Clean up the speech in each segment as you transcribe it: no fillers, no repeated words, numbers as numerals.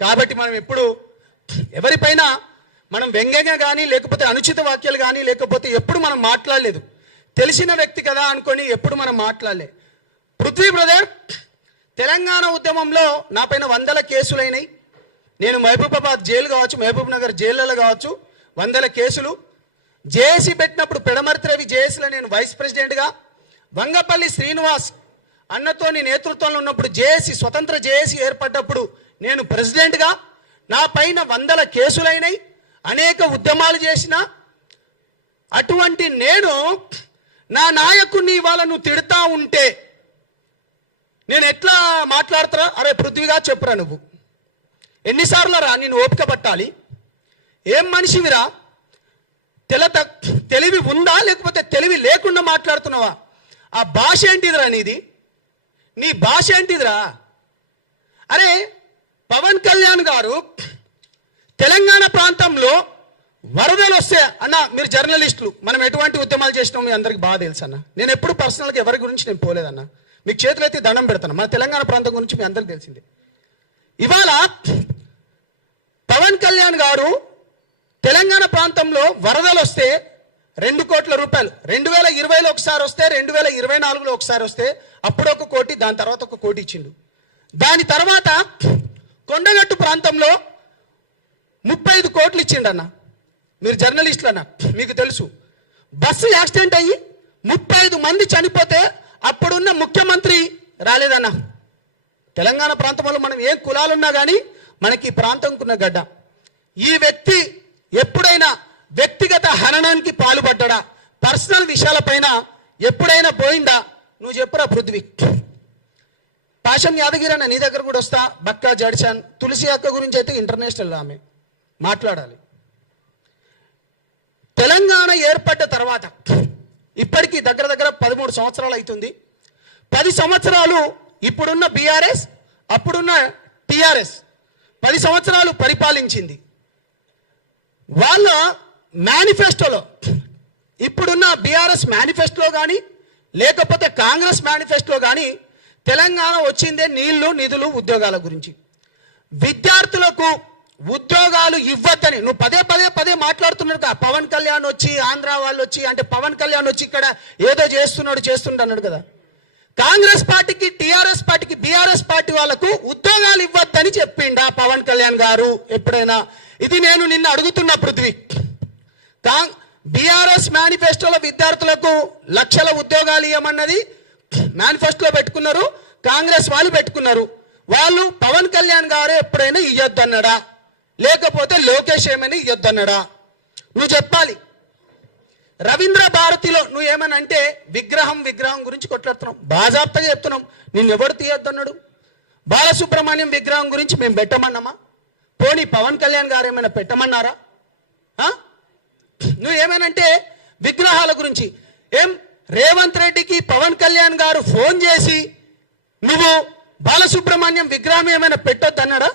కాబట్టి మనం ఎప్పుడు ఎవరిపైన మనం వ్యంగ్యంగా కానీ లేకపోతే అనుచిత వాక్యాలు కానీ లేకపోతే ఎప్పుడు మనం మాట్లాడలేదు. తెలిసిన వ్యక్తి కదా అనుకొని ఎప్పుడు మనం మాట్లాడలే. పృథ్వీ బ్రదర్, తెలంగాణ ఉద్యమంలో నా పైన 100 కేసులు అయినాయి. నేను మహబూబాబాద్ జైలు కావచ్చు, మహబూబ్ నగర్ జైళ్ళలో కావచ్చు 100 కేసులు. జేఏసీ పెట్టినప్పుడు పెడమర్తి రవి జేఏసీలో నేను వైస్ ప్రెసిడెంట్గా, వంగపల్లి శ్రీనివాస్ అన్నతోని నేతృత్వంలో ఉన్నప్పుడు జేఏసీ స్వతంత్ర జేఏసీ ఏర్పడ్డప్పుడు నేను ప్రెసిడెంట్గా, నా పైన 100 కేసులైనాయి, అనేక ఉద్యమాలు చేసిన అటువంటి నేను నా నాయకుడిని ఇవాళ నువ్వు తిడతా ఉంటే నేను ఎట్లా మాట్లాడతారా? అరే పృథ్వీగా చెప్పురా, నువ్వు ఎన్నిసార్లు రా నేను ఓపిక పట్టాలి? ఏం మనిషివిరా? తెలివి ఉందా లేకపోతే తెలివి లేకుండా మాట్లాడుతున్నావా? ఆ భాష ఏంటిదిరా నీది? నీ భాష ఏంటిదిరా? అరే పవన్ కళ్యాణ్ గారు తెలంగాణ ప్రాంతంలో వరదలు వస్తే అన్న, మీరు జర్నలిస్టులు, మనం ఎటువంటి ఉద్యమాలు చేసినాం మీ అందరికి బాగా తెలుసు అన్న. నేను ఎప్పుడు పర్సనల్గా ఎవరి గురించి నేను పోలేదన్న. మీకు చేతులైతే దండం పెడతాను. మన తెలంగాణ ప్రాంతం గురించి మీ అందరికి తెలిసిందే. ఇవాళ పవన్ కళ్యాణ్ గారు తెలంగాణ ప్రాంతంలో వరదలు వస్తే 2 కోట్ల రూపాయలు 2020లో ఒకసారి వస్తే, 2024లో ఒకసారి వస్తే, అప్పుడు 1 కోటి, దాని తర్వాత 1 కోటి ఇచ్చిండు. దాని తర్వాత కొండగట్టు ప్రాంతంలో 35 కోట్లు ఇచ్చిండన్న. మీరు జర్నలిస్టులు అన్న, మీకు తెలుసు. బస్సు యాక్సిడెంట్ అయ్యి 35 మంది చనిపోతే అప్పుడున్న ముఖ్యమంత్రి రాలేదన్న. తెలంగాణ ప్రాంతంలో మనం ఏ కులాలున్నా కానీ మనకి ప్రాంతంకున్న గడ్డ. ఈ వ్యక్తి ఎప్పుడైనా వ్యక్తిగత హననానికి పాల్పడ్డా? పర్సనల్ విషయాలపైన ఎప్పుడైనా పోయిందా? నువ్వు చెప్పురా పృథ్వీ. పాషం యాదగిరి అన్న, నీ దగ్గర కూడా వస్తా. బక్కా జడ్చాన్, తులసి అక్క గురించి అయితే ఇంటర్నేషనల్ ఆమె మాట్లాడాలి. తెలంగాణ ఏర్పడ్డ తర్వాత ఇప్పటికీ దగ్గర 13 సంవత్సరాలు అవుతుంది. 10 సంవత్సరాలు ఇప్పుడున్న బీఆర్ఎస్, అప్పుడున్న టీఆర్ఎస్ 10 సంవత్సరాలు పరిపాలించింది. వాళ్ళ మేనిఫెస్టోలో, ఇప్పుడున్న బీఆర్ఎస్ మేనిఫెస్టోలో కానీ లేకపోతే కాంగ్రెస్ మేనిఫెస్టోలో కానీ తెలంగాణ వచ్చిందే నీళ్లు, నిధులు, ఉద్యోగాల గురించి. విద్యార్థులకు ఉద్యోగాలు ఇవ్వద్దని నువ్వు పదే మాట్లాడుతున్నాడు కదా. పవన్ కళ్యాణ్ వచ్చి, ఆంధ్ర వాళ్ళు వచ్చి, అంటే పవన్ కళ్యాణ్ వచ్చి ఇక్కడ ఏదో చేస్తుండ అన్నాడు కదా. కాంగ్రెస్ పార్టీకి, టీఆర్ఎస్ పార్టీకి, బీఆర్ఎస్ పార్టీ వాళ్ళకు ఉద్యోగాలు ఇవ్వద్దని చెప్పిండా పవన్ కళ్యాణ్ గారు ఎప్పుడైనా? ఇది నేను నిన్న అడుగుతున్నా పృథ్వీ. బీఆర్ఎస్ మేనిఫెస్టోలో విద్యార్థులకు లక్షల ఉద్యోగాలు ఇవ్వమన్నది మేనిఫెస్టోలో పెట్టుకున్నారు, కాంగ్రెస్ వాళ్ళు పెట్టుకున్నారు. వాళ్ళు పవన్ కళ్యాణ్ గారు ఎప్పుడైనా ఇయ్యొద్దన్నాడా లేకపోతే లోకేష్ ఏమైనా ఇయ్యొద్దన్నాడా? నువ్వు చెప్పాలి. రవీంద్ర భారతిలో నువ్వు ఏమని అంటే విగ్రహం గురించి కొట్లాడుతున్నాం, బాజాప్తగా చెప్తున్నాం. నిన్నెవడు తీయొద్దన్నాడు? బాలసుబ్రహ్మణ్యం విగ్రహం గురించి మేము పెట్టమన్నామా? పోనీ పవన్ కళ్యాణ్ గారు ఏమైనా పెట్టమన్నారా? నువ్వు ఏమేనంటే విగ్రహాల గురించి ఏం రేవంత్ రెడ్డికి పవన్ కళ్యాణ్ గారు ఫోన్ చేసి నువ్వు బాలసుబ్రహ్మణ్యం విగ్రహం ఏమైనా పెట్టొద్దన్నాడా?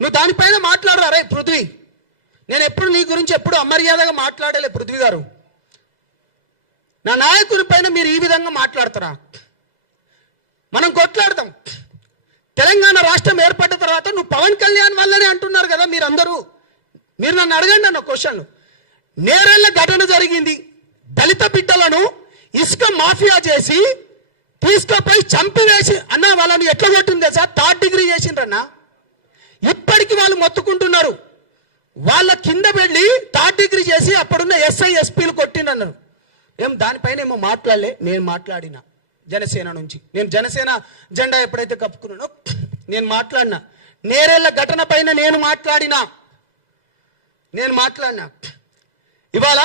నువ్వు దానిపైన మాట్లాడరా? రే పృథ్వీ, నేను ఎప్పుడు నీ గురించి ఎప్పుడు అమర్యాదగా మాట్లాడలే పృథ్వీ గారు. నా నాయకుని పైన మీరు ఈ విధంగా మాట్లాడతారా? మనం కొట్లాడతాం. తెలంగాణ రాష్ట్రం ఏర్పడ్డ తర్వాత నువ్వు పవన్ కళ్యాణ్ వల్లనే అంటున్నారు కదా మీరందరూ. మీరు నన్ను అడగండి అన్న క్వశ్చన్లు. నేరేళ్ల ఘటన జరిగింది. దళిత బిడ్డలను ఇసుక మాఫియా చేసి తీసుకుపోయి చంపివేసి అన్న వాళ్ళని ఎట్లా కొట్టిందే సార్? 3rd degree చేసిండ్రన్నా. ఇప్పటికి వాళ్ళు మొత్తుకుంటున్నారు. వాళ్ళ కింద వెళ్ళి 3rd డిగ్రీ చేసి అప్పుడున్న ఎస్ఐ ఎస్పీలు కొట్టిండన్నారు. ఏం దానిపైన ఏమో మాట్లాడలే. నేను మాట్లాడినా జనసేన నుంచి. నేను జనసేన జెండా ఎప్పుడైతే కప్పుకున్నానో నేను మాట్లాడినా. నేరేళ్ల ఘటన పైన నేను మాట్లాడినా. ఇవాళ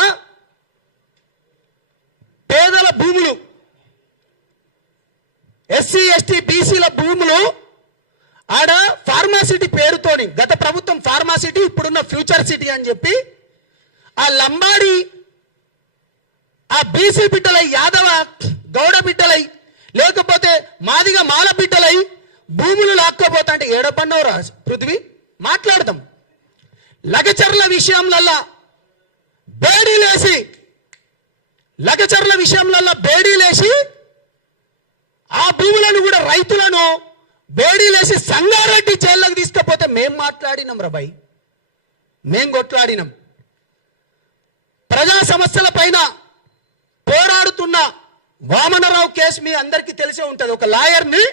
పేదల భూములు, ఎస్సీ ఎస్టీ బీసీల భూములు ఆడ ఫార్మాసిటీ పేరుతోని, గత ప్రభుత్వం ఫార్మాసిటీ, ఇప్పుడున్న ఫ్యూచర్ సిటీ అని చెప్పి ఆ లంబాడి, ఆ బీసీ బిడ్డలై, యాదవ గౌడ బిడ్డలై, లేకపోతే మాదిగ మాల బిడ్డలై భూములు లాక్కోపోతా అంటే ఏడపన్నవరా పృథ్వీ? మాట్లాడదాం. లగచర్ల విషయంలో బేడీలేసి ఆ భూములను కూడా రైతులను బేడీలేసి సంగారెడ్డి జైల్లోకి తీసుకపోతే మేం మాట్లాడినాం రా భయ్, మేం కొట్లాడినాం. ప్రజా సమస్యల పైన పోరాడుతున్న వామనరావు కేసు మీ అందరికీ తెలిసే ఉంటుంది. ఒక లాయర్ని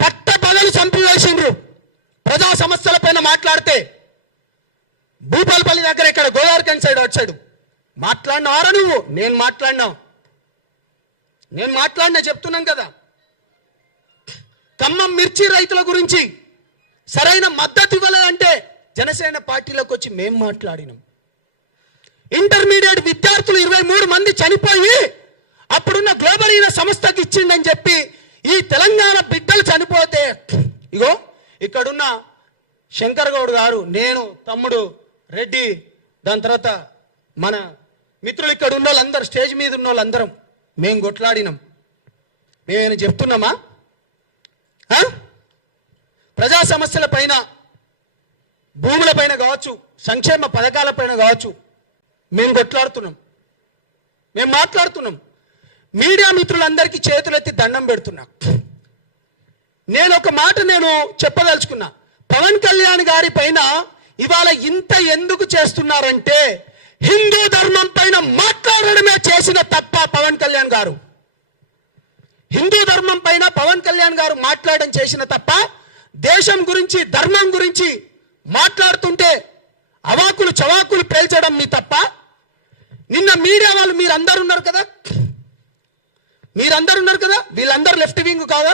పట్టపగలు చంపివేసిండ్రు ప్రజా సమస్యల పైన మాట్లాడితే. భూపాలపల్లి దగ్గర ఇక్కడ గోదావరిఖండ్ సైడ్ వచ్చాడు. మాట్లాడినారా నువ్వు? నేను మాట్లాడినా చెప్తున్నాం కదా. ఖమ్మం మిర్చి రైతుల గురించి సరైన మద్దతు ఇవ్వలేదంటే జనసేన పార్టీలోకి వచ్చి మేం మాట్లాడినాం. ఇంటర్మీడియట్ విద్యార్థులు 23 మంది చనిపోయి అప్పుడున్న గ్లోబల్ ఈన సంస్థకి ఇచ్చిండని చెప్పి ఈ తెలంగాణ బిడ్డలు చనిపోతే ఇగో ఇక్కడున్న శంకర్ గౌడ్ గారు, నేను, తమ్ముడు రెడ్డి, దాని తర్వాత మన మిత్రులు ఇక్కడ ఉన్న వాళ్ళందరూ, స్టేజ్ మీద ఉన్న వాళ్ళందరం మేం కొట్లాడినాం. మేమేమైనా చెప్తున్నామా? ప్రజా సమస్యల పైన, భూముల పైన కావచ్చు, సంక్షేమ పథకాల పైన కావచ్చు మేము కొట్లాడుతున్నాం, మేము మాట్లాడుతున్నాం. మీడియా మిత్రులందరికీ చేతులెత్తి దండం పెడుతున్నా. నేను ఒక మాట చెప్పదలుచుకున్నా. పవన్ కళ్యాణ్ గారి పైన ఇవాళ ఇంత ఎందుకు చేస్తున్నారంటే హిందూ ధర్మం పైన మాట్లాడడమే చేసిన తప్ప పవన్ కళ్యాణ్ గారు. హిందూ ధర్మం పైన పవన్ కళ్యాణ్ గారు మాట్లాడడం చేసిన తప్ప దేశం గురించి, ధర్మం గురించి మాట్లాడుతుంటే అవాకులు చవాకులు పేల్చడం మీ తప్ప. నిన్న మీడియా వాళ్ళు మీరందరూ ఉన్నారు కదా, వీళ్ళందరూ లెఫ్ట్ వింగ్ కాదా?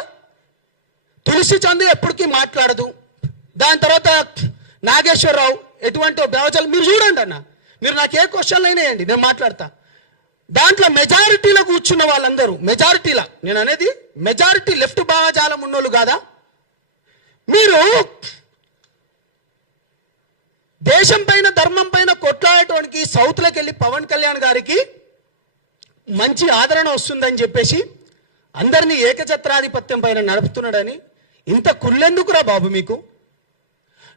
తులసి చందు ఎప్పటికీ మాట్లాడదు. దాని తర్వాత నాగేశ్వరరావు ఎటువంటి బేవచాలు మీరు చూడండి అన్న. మీరు నాకు ఏ క్వశ్చన్లు అయినా వేయండి, నేను మాట్లాడతా. దాంట్లో మెజారిటీలో కూర్చున్న వాళ్ళందరూ, మెజారిటీలా నేను అనేది మెజారిటీ లెఫ్ట్ భావజాలం ఉన్నోళ్ళు కాదా? మీరు దేశం పైన, ధర్మం పైన కొట్లాడటానికి సౌత్లోకి వెళ్ళి పవన్ కళ్యాణ్ గారికి మంచి ఆదరణ వస్తుందని చెప్పేసి అందరినీ ఏకఛత్రాధిపత్యం పైన నడుపుతున్నాడని ఇంత కుళ్ళెందుకురా బాబు మీకు?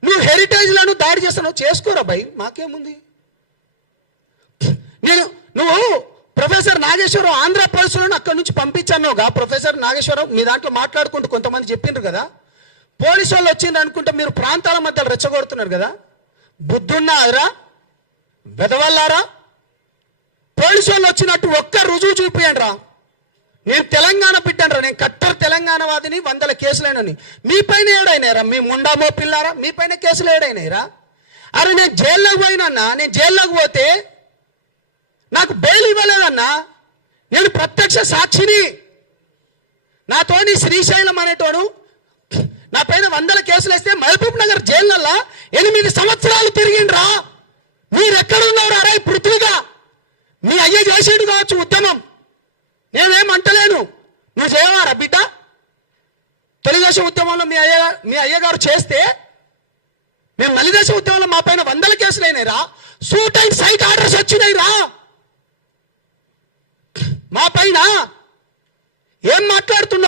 నువ్వు హెరిటేజ్లను దాడి చేస్తున్నావు, చేసుకోరా భయ్, మాకేముంది? నువ్వు ప్రొఫెసర్ నాగేశ్వరరావు ఆంధ్రప్రదేశ్లో అక్కడి నుంచి పంపించానుగా. ప్రొఫెసర్ నాగేశ్వరరావు మీ దాంట్లో మాట్లాడుకుంటూ కొంతమంది చెప్పిండ్రు కదా, పోలీసు వాళ్ళు వచ్చిండ్రు అనుకుంటే మీరు ప్రాంతాల మధ్యలో రెచ్చగొడుతున్నారు కదా. బుద్ధున్నారా వెదవల్లారా? పోలీసు వాళ్ళు వచ్చినట్టు ఒక్క రుజువు చూపియండి రా. నేను తెలంగాణ బిడ్డను రా, నేను కట్టర్ తెలంగాణ వాదిని, 100 కేసులైనని. మీ పైన ఏడైనారా? మీ ముండామో పిల్లారా, మీ పైన కేసులు ఏడైనాయిరా? అరే నేను జైల్లోకి పోయినన్నా, నేను జైల్లోకి పోతే నాకు బెయిల్ ఇవ్వలేదన్నా, నేను ప్రత్యక్ష సాక్షిని. నాతోని శ్రీశైలం అనేటోడు నా పైన 100 కేసులు వేస్తే మహబూబ్ నగర్ జైళ్ళల్లో 8 సంవత్సరాలు తిరిగిండ్రా. మీరెక్కడున్నారా? అరే పృథ్వీగా మీ అయ్య చేసేడు కావచ్చు ఉద్యమం, నేనేమంటలేను. నువ్వు చేయవారా బిడ్డ? తెలుగుదేశం ఉద్యమంలో మీ అయ్యగారు చేస్తే మేము మలిదేశం ఉద్యమంలో మా పైన 100 కేసులు అయినాయిరా. సూట్ అండ్ సైట్ ఆర్డర్స్ వచ్చినాయిరా మా పైన. ఏం మాట్లాడుతున్నావు?